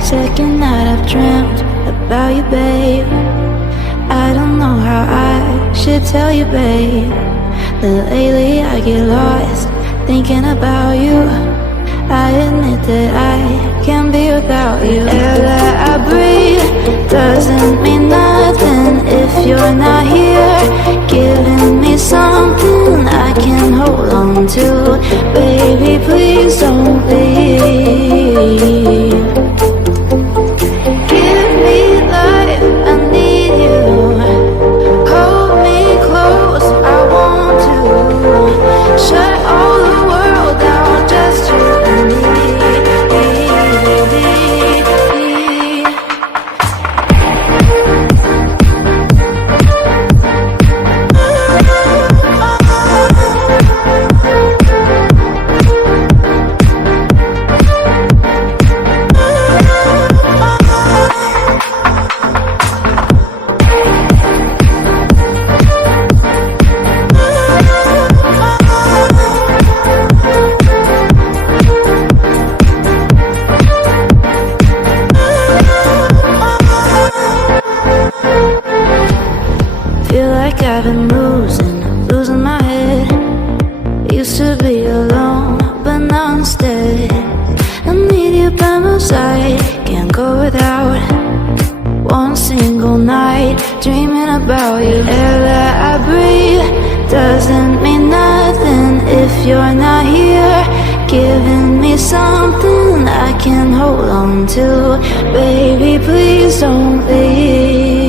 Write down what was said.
Second night I've dreamt about you, babe. I don't know how I should tell you, babe, that lately I get lost thinking about you. I admit that I can't be without you. Air that I breathe doesn't mean nothing if you're not here, giving me something I can hold on to. Baby, please don't leave. Give me life, I need you. Hold me close, I want to. Shut all the world down, just you and me. Feel like I've been losing my head. Used to be alone, but now instead I need you by my side. Can't go without one single night dreaming about you. Air that I breathe doesn't mean nothing if you're not here, giving me something I can hold on to. Baby, please don't leave.